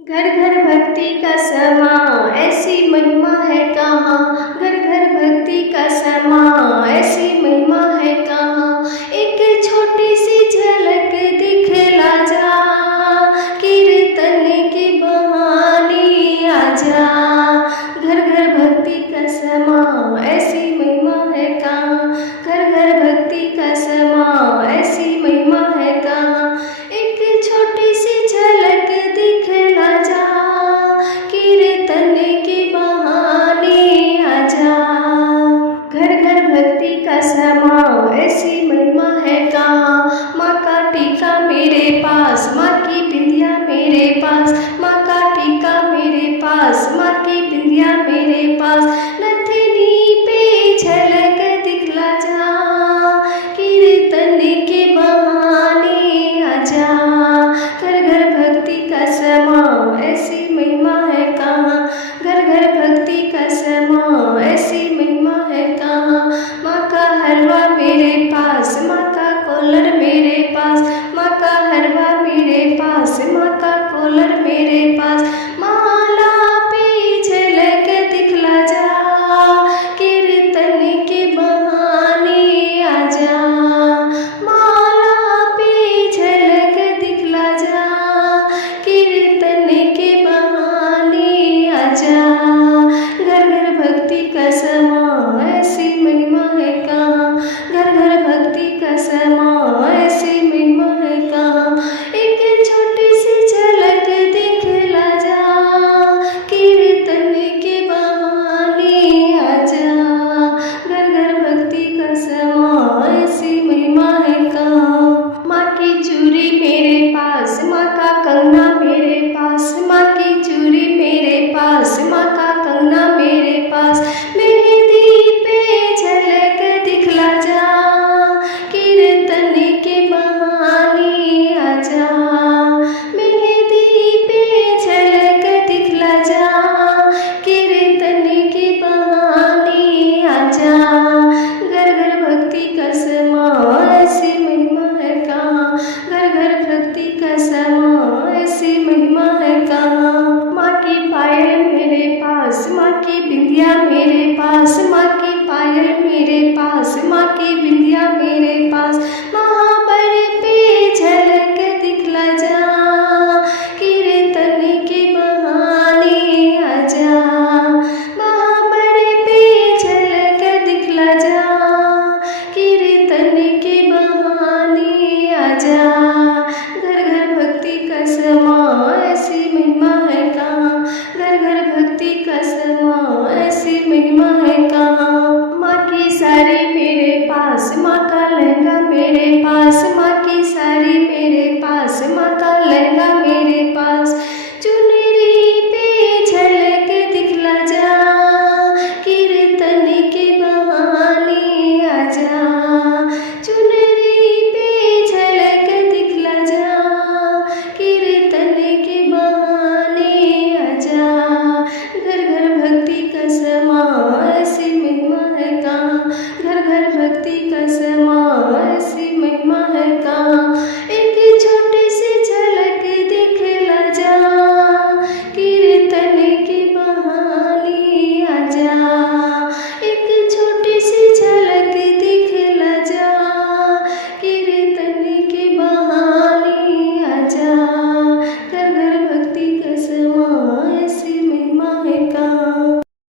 घर घर भक्ति का समा, ऐसी महिमा है कहाँ। घर घर भक्ति का समा, ऐसी महिमा है कहाँ। एक छोटी सी झलक दिखला जा, कीर्तन के बहाने आजा। घर घर भक्ति का समा, ऐसी महिमा है कहाँ। घर घर भक्ति का समा, ऐसी महिमा है कहाँ। एक छोटी सी झलक दिखला जा, कीर्तन के बहाने आजा। घर घर भक्ति का समा, ऐसी महिमा है कहाँ। माँ का टीका मेरे पास, माँ की बिंदिया मेरे पास। माँ का टीका मेरे पास, माँ की बिंदिया मेरे पास। नथनी पे झलक दिखला जा, कीर्तन के बहाने आजा। घर घर भक्ति का समा, ऐसी महिमा है कहाँ। घर घर भक्ति का समा, ऐसी